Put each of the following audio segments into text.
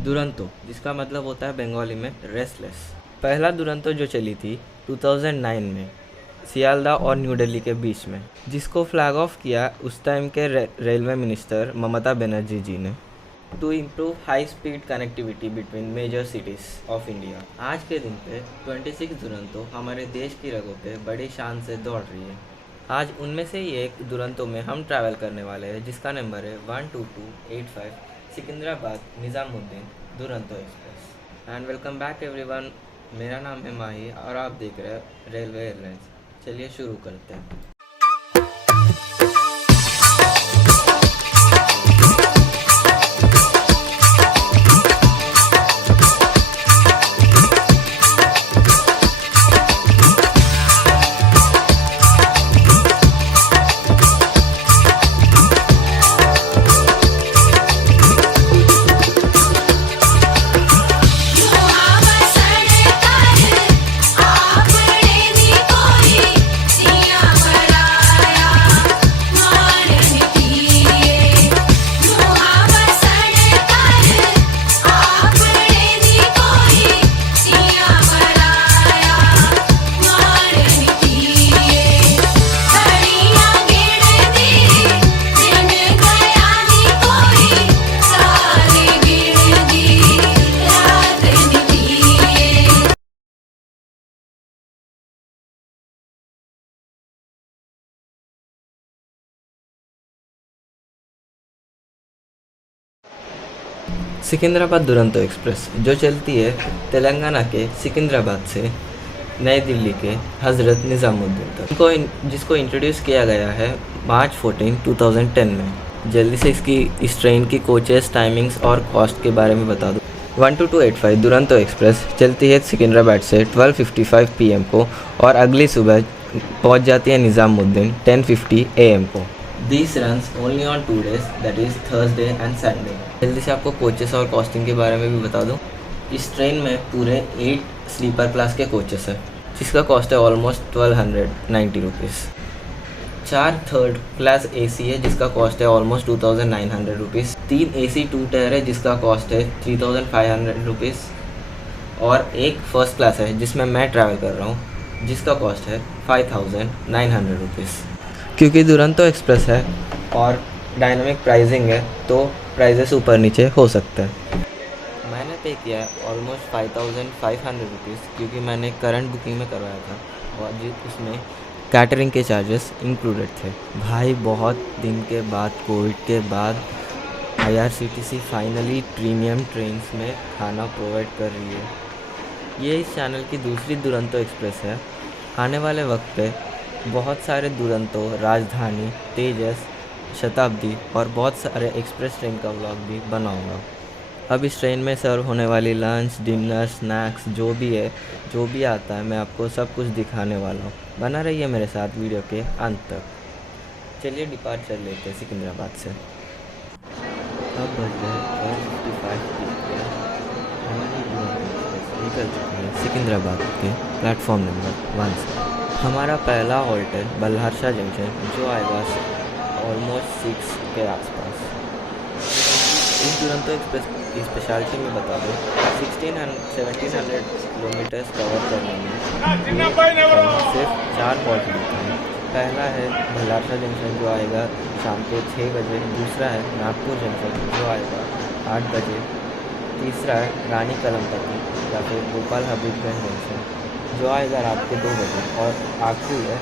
दुरंतो, जिसका मतलब होता है बंगाली में रेस्टलेस। पहला दुरंतो जो चली थी 2009 में सियालदा और न्यू दिल्ली के बीच में, जिसको फ्लैग ऑफ किया उस टाइम के रेलवे मिनिस्टर ममता बनर्जी जी ने, to improve high speed connectivity between major cities of India. आज के दिन पे 26 दुरंतो हमारे देश की रगों पे बड़ी शान से दौड़ रही है। आज उनमें से ही एक दुरंतो में हम ट्रैवल करने वाले हैं, जिसका नंबर है 12285 Secunderabad Nizamuddin Duronto express. And welcome back everyone, मेरा नाम है माही और आप देख रहे हैं रेलवे एयरलाइंस। चलिए शुरू करते हैं। सिकंदराबाद दुरंतो एक्सप्रेस जो चलती है तेलंगाना के सिकंदराबाद से नई दिल्ली के हज़रत निज़ामुद्दीन तक, जिसको इंट्रोड्यूस किया गया है मार्च 14, 2010 में। जल्दी से इस ट्रेन की कोचेस, टाइमिंग्स और कॉस्ट के बारे में बता दूँ। 12285 दुरंतो एक्सप्रेस चलती है सिकंदराबाद से 12:55 PM को और अगली सुबह पहुंच जाती है निज़ामुद्दीन 10:50 AM को। These runs only on 2 days, that is Thursday and Sunday। जल्दी से आपको कोचेस और कॉस्टिंग के बारे में भी बता दूं। इस ट्रेन में पूरे 8 स्लीपर क्लास के कोचेस हैं, जिसका कॉस्ट है almost 1290 rupees. 4 third class AC है, जिसका कॉस्ट है ऑलमोस्ट 2900 रुपीज़। 3 AC 2 टायर है, जिसका कॉस्ट है 3500 रुपीज़। और एक फर्स्ट क्लास है, जिसमें मैं ट्रैवल कर रहा हूँ, जिसका कॉस्ट है 5900 रुपीज़। क्योंकि दुरंतो एक्सप्रेस है और डायनामिक प्राइसिंग है, तो प्राइजेस ऊपर नीचे हो सकता है। मैंने पे किया है ऑलमोस्ट 5500 रुपीज़, क्योंकि मैंने करंट बुकिंग में करवाया था और उसमें कैटरिंग के चार्जेस इंक्लूडेड थे। भाई बहुत दिन के बाद, कोविड के बाद IRCTC फाइनली प्रीमियम ट्रेन्स में खाना प्रोवाइड कर रही है। ये इस चैनल की दूसरी दुरंतो एक्सप्रेस है। आने वाले वक्त पे बहुत सारे दुरंतो, राजधानी, तेजस, शताब्दी और बहुत सारे एक्सप्रेस ट्रेन का व्लॉग भी बनाऊंगा। अब इस ट्रेन में सर्व होने वाली लंच, डिनर, स्नैक्स जो भी है, जो भी आता है, मैं आपको सब कुछ दिखाने वाला हूँ। बना रहिए मेरे साथ वीडियो के अंत तक। चलिए डिपार्चर लेते हैं सिकंदराबाद से। अब बज रहे 12:55 PM। हमारी दुरंतो एक्सप्रेस निकल चुकी है सिकंदराबाद के प्लेटफॉर्म नंबर 1 से। हमारा पहला हॉल्ट है बल्हारशाह जंक्शन, जो आएगा ऑलमोस्ट 6 के आसपास। इस दुरंतो एक्सप्रेस की स्पेशलिटी में बता दूँ, 1700 किलोमीटर्स कवर करने में सिर्फ 4 हॉल्ट देते हैं। पहला है बल्हारशाह जंक्शन, जो आएगा शाम को 6 बजे। दूसरा है नागपुर जंक्शन, जो आएगा 8 बजे। तीसरा है रानी कलमपति या फिर गोपाल हबीबगंज जंक्शन, जो आएगा रात के 2 बजे। और आखिरी है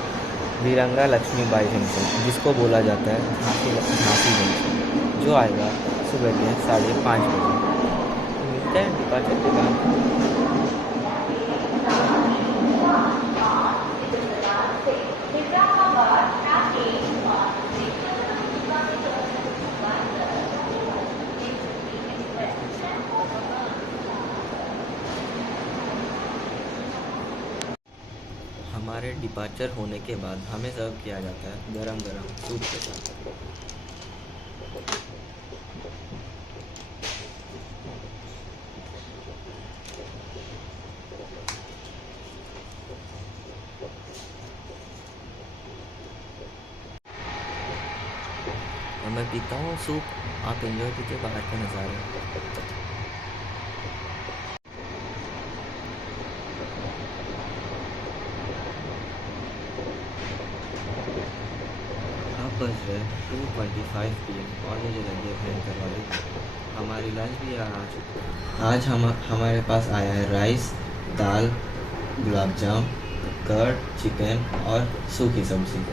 वीरंगा लक्ष्मीबाई जंक्शन, जिसको बोला जाता है झांसी जंक्शन, जो आएगा सुबह के 5:30 बजे। मिलते हैं डिपार्चर के बाद। हमारे डिपार्चर होने के बाद हमें सर्व किया जाता है गरम गरम सूप के साथ। और मैं पीता हूँ सूप, आप एंजॉय कीजिए बाहर के नज़ारे। बज रहे 2:25 PM और मुझे लगी है भयंकर वाली भूख। हमारी लंच भी यहाँ आ चुकी है। आज हमारे पास आया है राइस, दाल, गुलाब जाम, कर्ड, चिकन और सूखी सब्ज़ी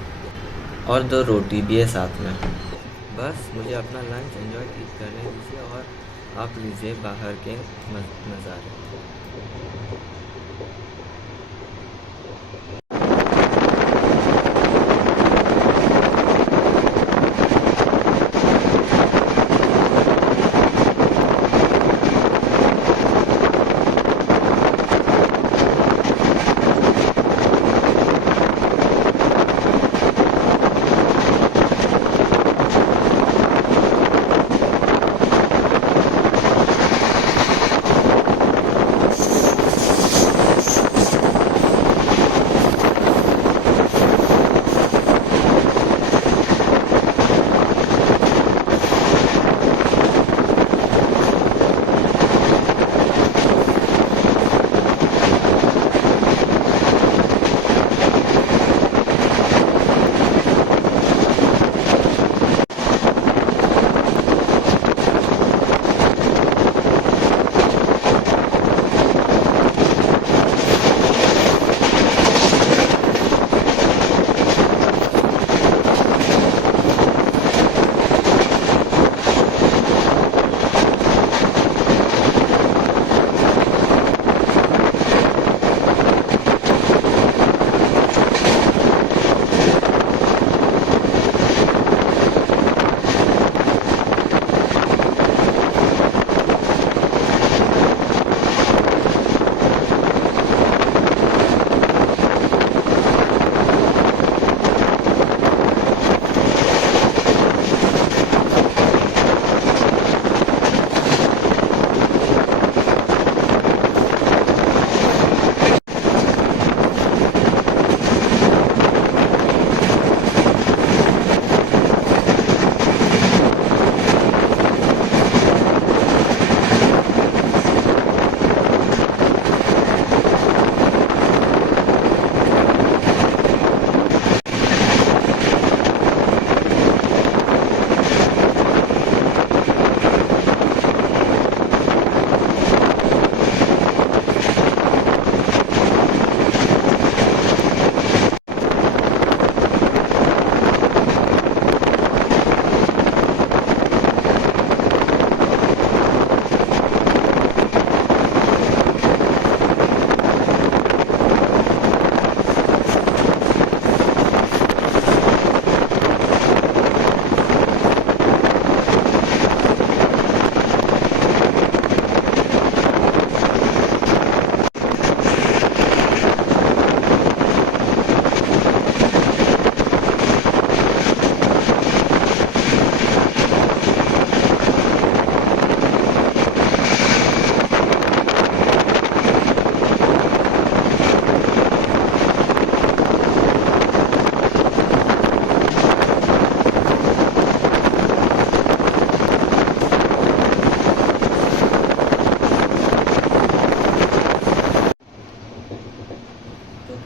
और 2 रोटी भी है साथ में। बस मुझे अपना लंच एंजॉय करने दीजिए और आप लीजिए बाहर के नज़ारे।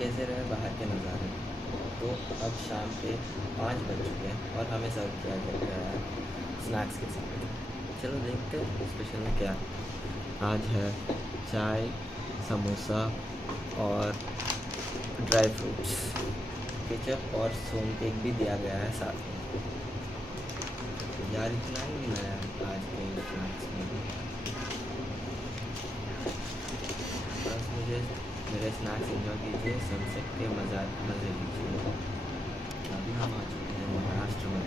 कैसे रहे बाहर के नज़ारे। तो अब शाम के 5 बज चुके हैं और हमें सर्व किया गया है स्नैक्स के साथ। चलो देखते हैं स्पेशल में क्या। आज है चाय, समोसा और ड्राई फ्रूट्स, केचप और सोन केक भी दिया गया है साथ में। यार इतना ही मिला है आज के स्नैक्स में। बस मुझे मेरे स्नैक्स एंजॉय कीजिए, सनसेट के मज़े लीजिए। अभी हम आ चुके हैं महाराष्ट्र में।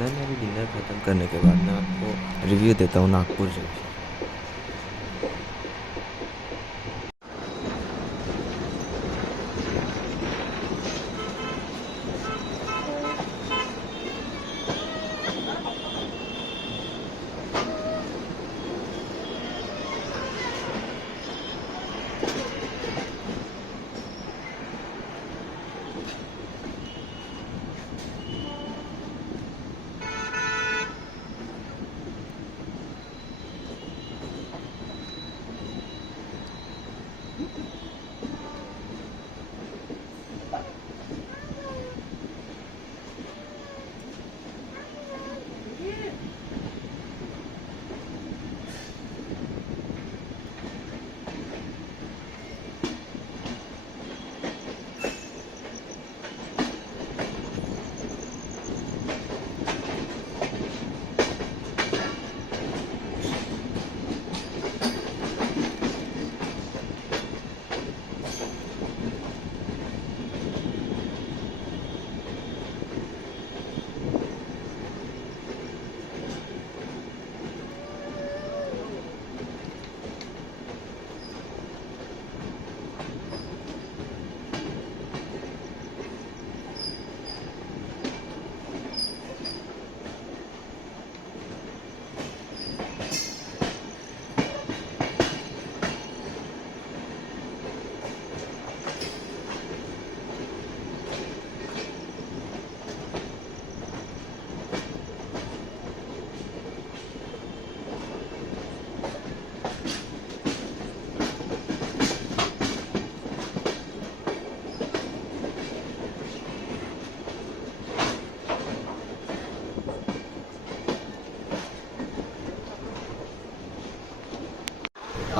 मैं मेरी डिनर ख़त्म करने के बाद मैं आपको रिव्यू देता हूँ नागपुर जंक्शन।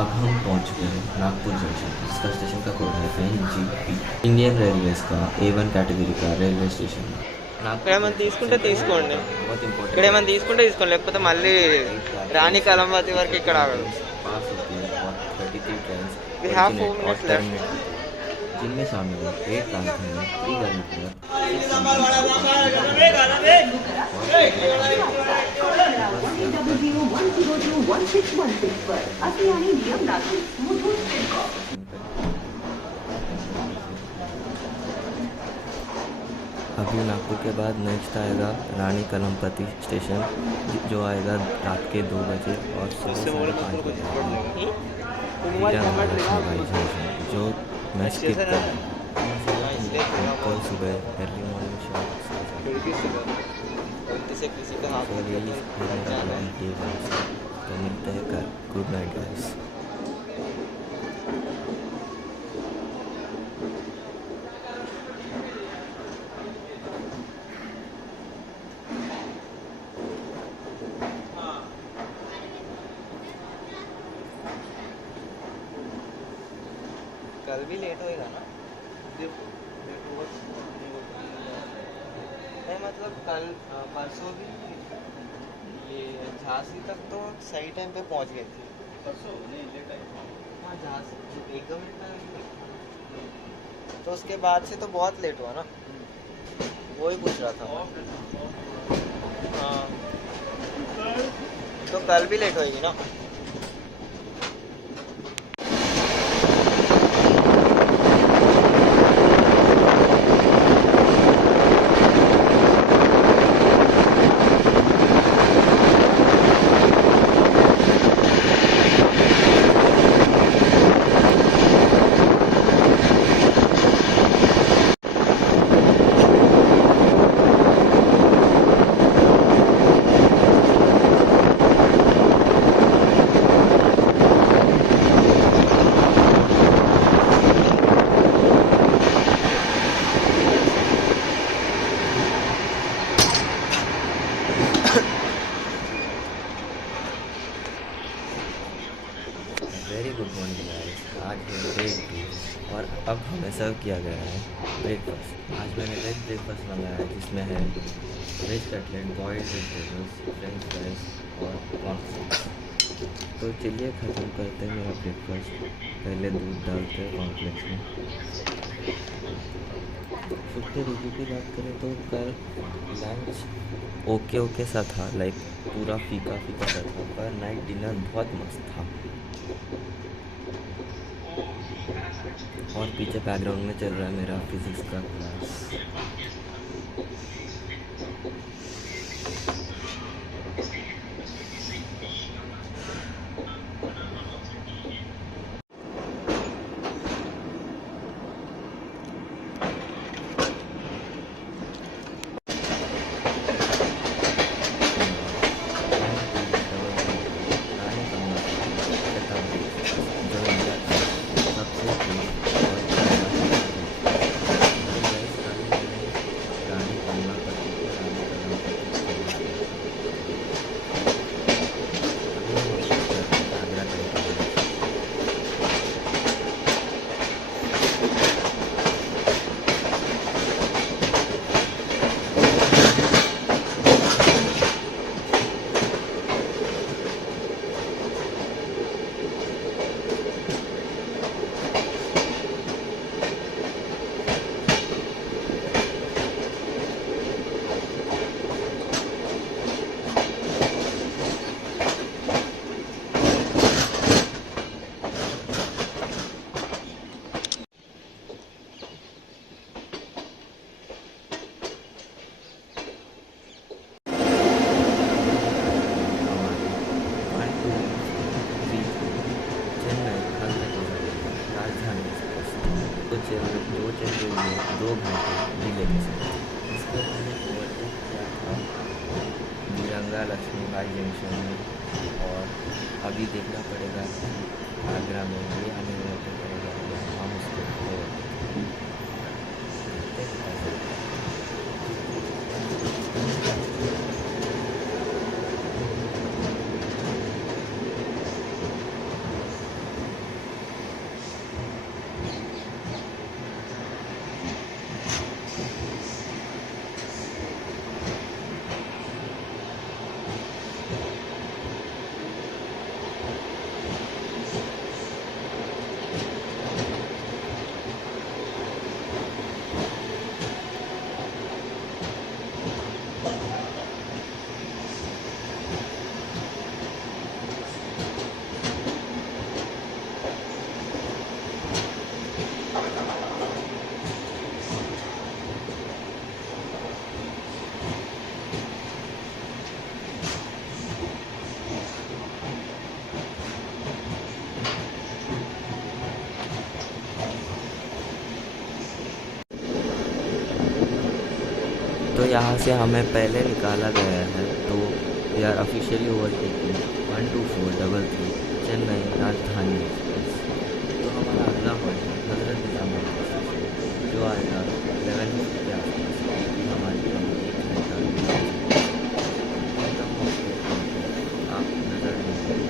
अब हम पहुंच गए हैं नागपुर जंक्शन। इसका स्टेशन का कोड है NGP। इंडियन रेलवेज का A1 कैटेगरी का रेलवे स्टेशन। ఇక్కడ ఏమైనా తీసుకుంటే తీసుకోండి, बहुत इंपॉर्टेंट ఇక్కడ ఏమైనా తీసుకుంటే తీసుకోండి, లేకపోతే మళ్ళీ రాణి కలంబతి వరకు ఇక్కడ ఆగదు. पास होती है और 33 train We have 4 minutes left. जिनमें शामिल है 8 राजधानी, 3 गरीबपुर, अभी नागपुर के बाद नेक्स्ट आएगा रानी कलमपति स्टेशन, जो आएगा रात के 2 बजे और सुबह 5:30 बजे। जो मैं स्किप कर कल सुबह अर्ली मॉर्निंग शो तो मिलते हैं कल। Good night guys. कल भी लेट होएगा ना? नहीं मतलब कल परसों भी ये झांसी तक तो सही टाइम पे पहुंच गए थे। परसों नहीं लेट आए। हाँ झांसी 1-2 मिनट में, तो उसके बाद से तो बहुत लेट हुआ ना, वो ही पूछ रहा था। हाँ तो कल भी लेट होएगी ना? Very good morning guys. आज है डे 2 और अब हमें सर्व किया गया है ब्रेकफास्ट। आज मैंने वेज ब्रेकफास्ट मंगाया है, जिसमें है veg cutlet, boiled vegetables, french fries और कॉर्नफ्लेक्स। तो चलिए ख़त्म करते हैं मेरा ब्रेकफास्ट। पहले दूध डालते हैं कॉर्नफ्लेक्स में। 50 के रिव्यू की बात करें तो कल लंच ओके ओके सा था, लाइक पूरा फीका फीका सा था, पर नाइट डिनर बहुत मस्त था। और पीछे बैकग्राउंड में चल रहा है मेरा फिजिक्स का क्लास। रानी कमला शताब्दी एक्सप्रेस जो इंडिया का सबसे तेज और रानी कमलापति को रानी कमलापति आगरा टाइप। दो चल रही है 2 घंटे डिले के साथ। इसके मैंने ओवरटेक किया था बिरंगा लक्ष्मीबाई जंक्शन में, और अभी देखना पड़ेगा कि आगरा में ये हमें ओवरटेक करेगा या हम उसको ओवरटेक करेंगे। तो यहाँ से हमें पहले निकाला गया है, तो we are officially overtaking 12433 Chennai Rajdhani express. तो हमारा अगला हॉल्ट है हज़रत निजामुद्दीन जो आएगा 11 के आसपास। हमारी ट्रेन 1 घंटा आप नज़र नहीं।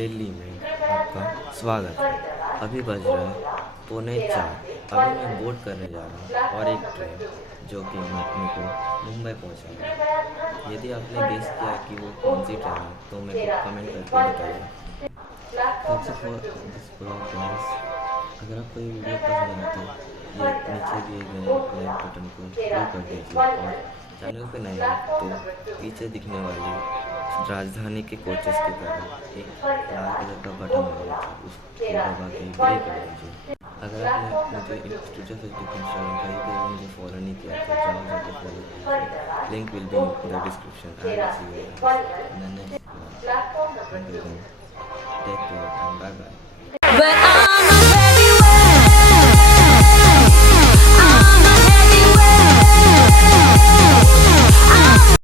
दिल्ली में आपका स्वागत है। अभी बज रहा है 3:45। अभी मैं बोर्ड करने जा रहा हूँ और एक ट्रेन जो कि मेरे को मुंबई पहुँचाएगा। यदि आपने गेस किया कि वो कौन सी ट्रेन है तो मेरे को कमेंट करके बताइए। That's it for this blog guys। अगर आपको ये वीडियो पसंद आए तो ये नीचे दिए गए लाइक बटन को क्लिक कर दीजिए और चैनल पे नए हैं तो पीछे दिखने वाली राजधानी के कोचेस की तरह एक लाल कलर का बटन होगा उसको दबा के ग्रे कर दीजिए। अगर आपने मुझे ट्विटर फेसबुक इंस्टाग्राम कहीं पे भी मुझे फॉलो नहीं किया तो जाओ जाके फॉलो कीजिए। Link will be in the description. I will see you in the next vlog. Take care and bye bye.